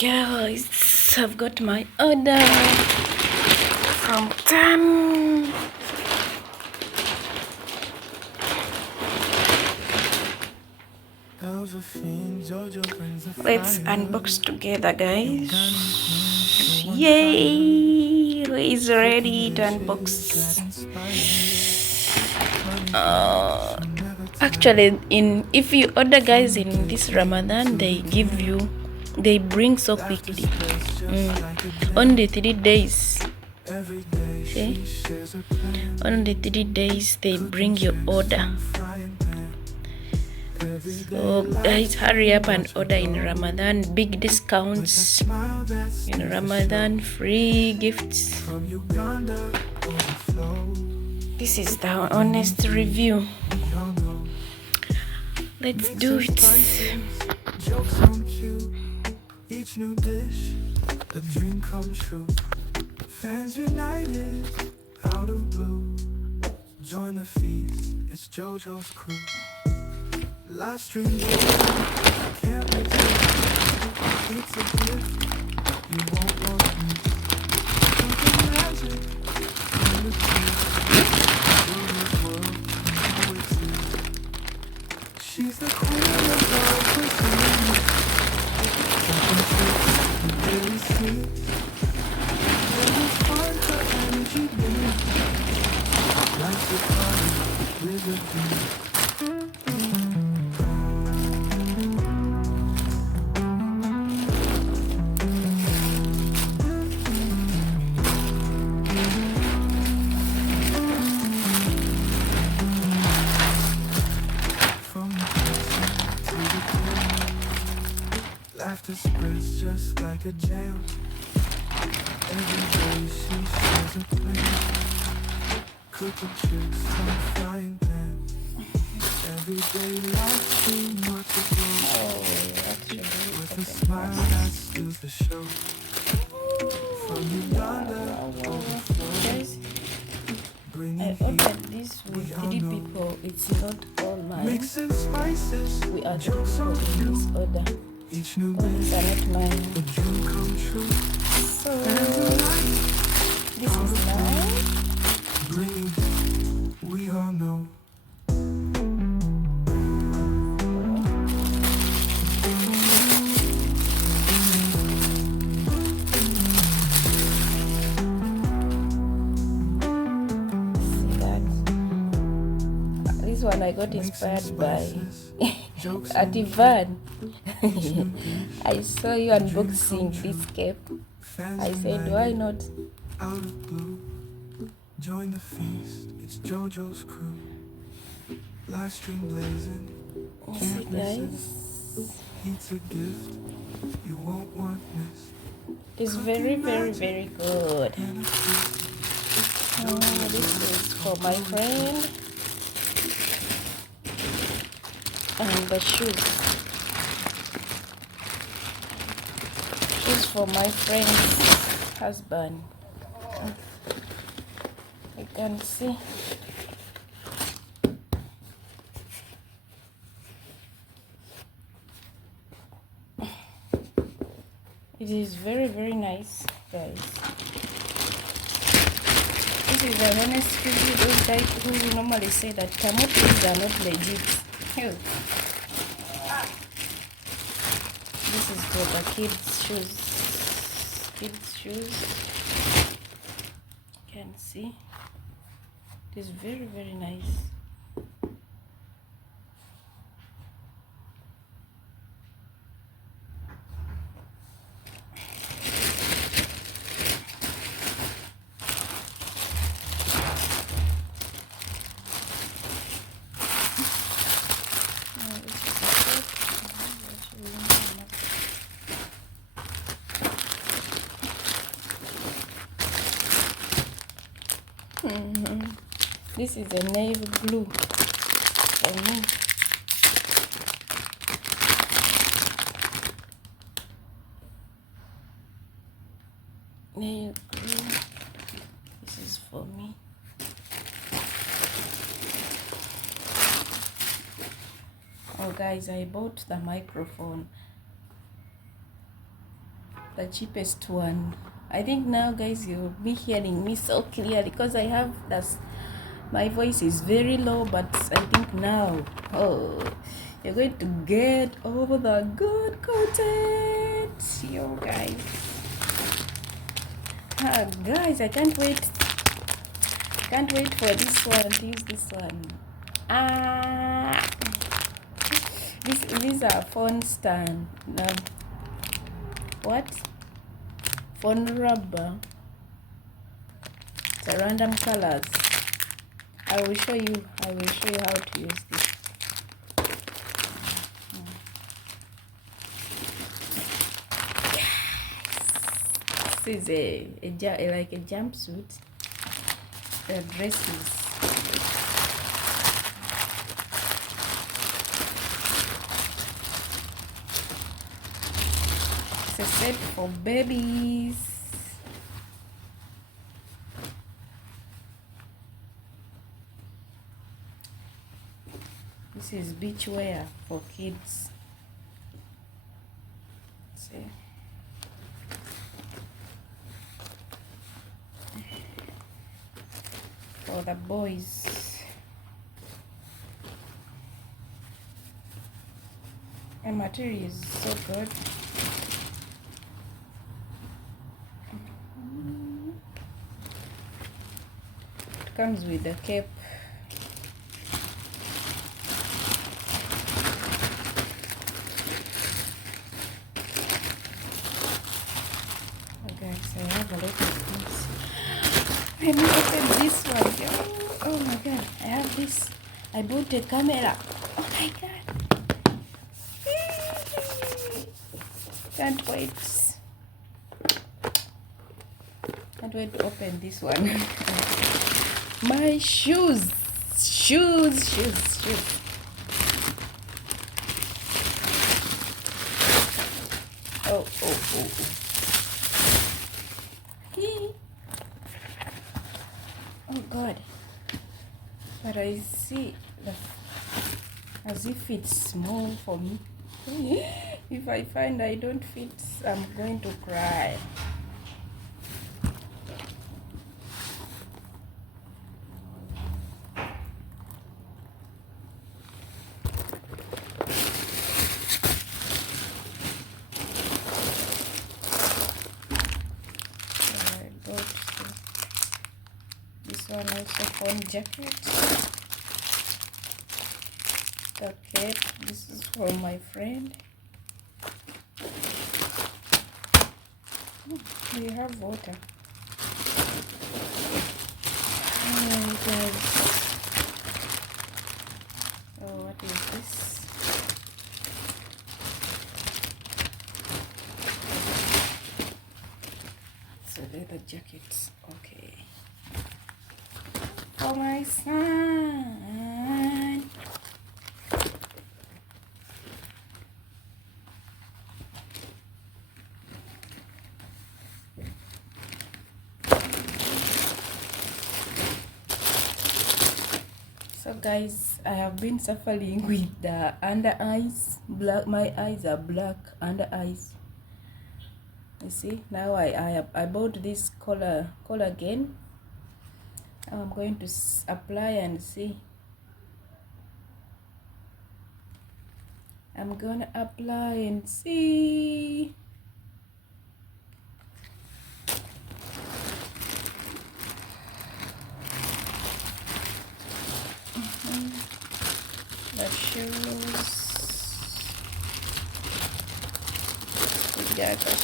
Guys, I've got my order from Temu. Let's unbox together, guys. Yay! Who is ready to unbox? Actually, if you order, guys, in this Ramadan, they bring so quickly. Only 3 days. See? Only 3 days they bring your order. So guys, hurry up and order in Ramadan. Big discounts in Ramadan, free gifts. This is the honest review. Let's do it. Each new dish, the dream come true. Fans united out of blue. Join the feast, it's JoJo's crew. Live stream, can't resist. It's a gift, you won't want to miss. Something magic in the truth. JoJo's world always is. She's the queen of all cuisine. Something true, you really see. Always find her energy beam. Life's a party with a dream. Laughter spreads just like a jam. Every day she shares a plan. Cooking tricks on a frying pan. Every day life too much to go. With a smile that steals the show. From Uganda overflows. I ordered this with 3 people. It's not all mine. Mixing spices. We are 3 people in this order. Each new these are not mine. The dream come true. So this is mine. Bring, we all know. See that? This one I got inspired by Ativan. I saw you unboxing this cape. I said, why not? Out of blue, join the feast. It's JoJo's crew. Live stream blazing. See, guys, it's a gift you won't want miss. It's very, very, very good. This is for my friend. And the shoes. For my friend's husband. You can see it is very, very nice, guys. This is a honest review. Those guys who normally say that Temu things are not legit. This is for the kids' shoes. Kids shoes, you can see it is very, very nice. This is a navy blue for me. Navy blue. This is for me. Oh, guys, I bought the microphone. the cheapest one. I think now, guys, you'll be hearing me so clearly because I have this. My voice is very low, but I think now, you're going to get over the good content, yo guys. Guys, I can't wait for this one, to use this one. These are phone stand. What? Phone rubber. It's a random colors. I will show you how to use this. This is like a jumpsuit. The dresses. It's a set for babies. This is beach wear for kids. See. For the boys. The material is so good. It comes with the cape. Guys, I have a lot of things. Let me open this one. Oh my god, I have this. I bought a camera. Oh my god. Can't wait. Can't wait to open this one. My shoes. Shoes. Oh. Oh god, but I see as if it's small for me. If I find I don't fit, I'm going to cry. One also phone jacket. Okay, this is for my friend. We have water. Oh, guys. Oh, what is this? It's a leather jacket. Okay. For my son. So guys, I have been suffering with the under eyes. My eyes are black under eyes. You see, now I bought this color again. I'm going to apply and see. I'm gonna apply and see. The shoes. We got the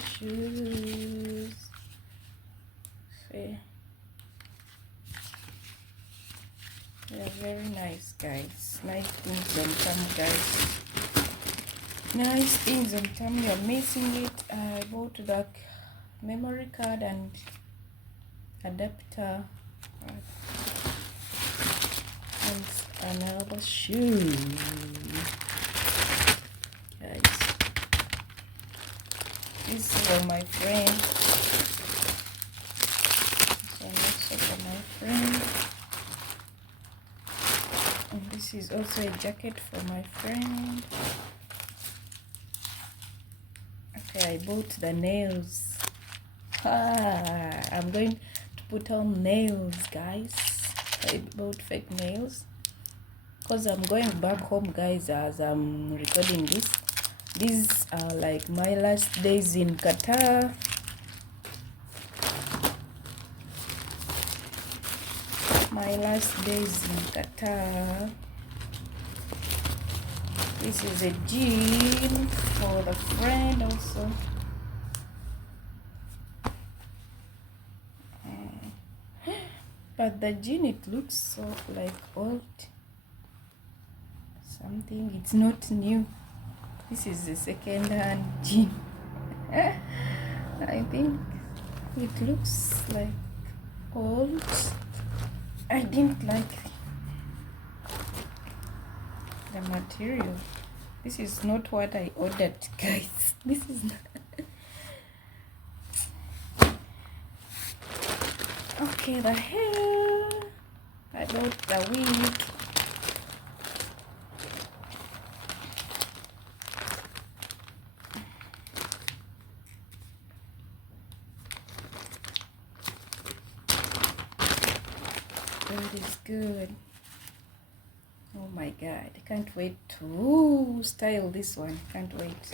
shoes. See. They're very nice, guys. Nice things on Temu, guys. Nice things on Temu. You're missing it. I bought the memory card and adapter. And another shoe. Guys. This is for my friend. This one also for my friend. And this is also a jacket for my friend. I bought the nails. I'm going to put on nails, guys. I bought fake nails because I'm going back home, guys, as I'm recording this. These are like my last days in Qatar. My last days in Qatar. This is a jean for the friend also. But the jean, it looks so like old. Something, it's not new. This is a second-hand jean. I think it looks like old. I didn't like the material. This is not what I ordered, guys. This is not. Okay, the hair. I bought the wig. That is good. Oh my god, I can't wait to style this one. Can't wait.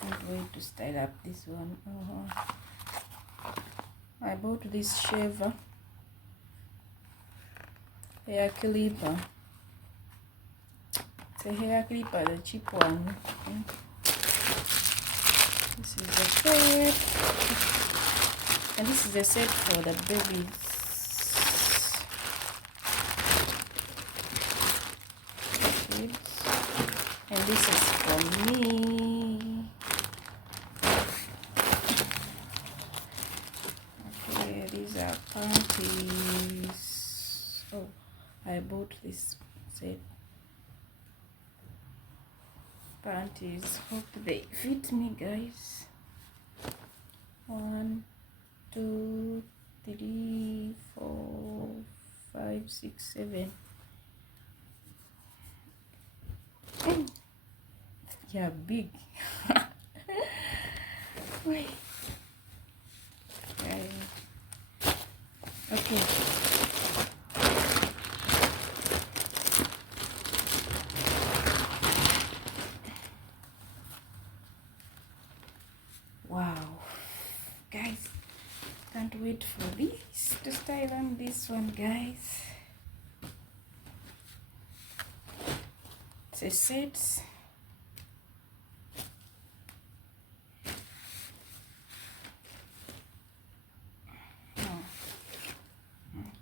Can't wait to style up this one. I bought this shaver, hair clipper. It's a hair clipper, the cheap one. This is a set, and this is a set for the babies. And this is for me. Okay, these are panties. Oh, I bought this set. Panties. Hope they fit me, guys. 1, 2, 3, 4, 5, 6, 7. Yeah, big. Wait. Okay. Wow, guys, can't wait for this to style on this one, guys. It's a set.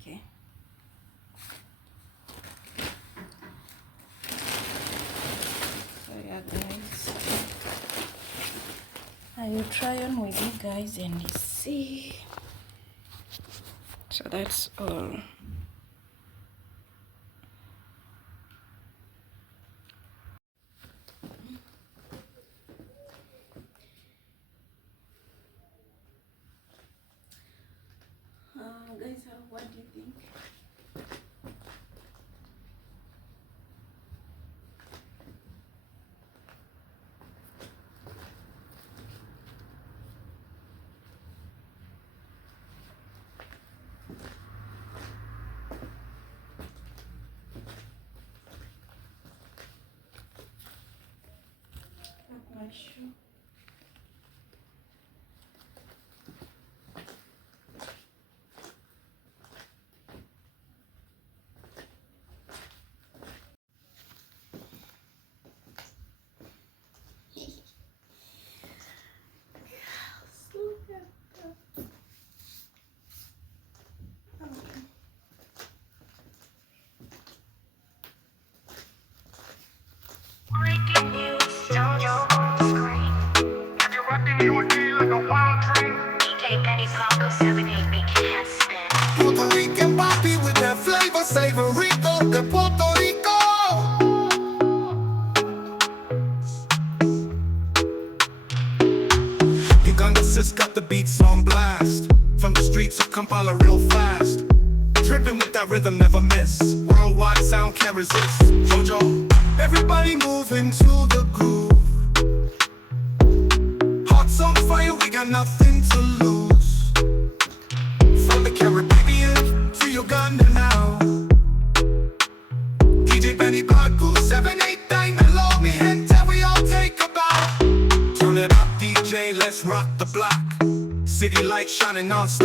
Okay. So yeah, guys, I will try on with you guys and see. So that's all. Guys, what do you think? Not much sure. Breaking news, on your home screen. Got you rocking you again like a wild dream. DJ Benny Congo 78 we can't spin. Puerto Rican papi with that flavor, savor rico de Puerto Rico. Uganda's just got the beats on blast. From the streets of Kampala real fast. Tripping with that rhythm, never miss. Worldwide sound can't resist. Jojo, everybody moving to the groove. got nothing to lose. From the Caribbean to Uganda now. DJ Benny Bagu, 7-8 Diamond Low, me gente, we all take a bow. Turn it up, DJ, let's rock the block. City lights shining non-stop.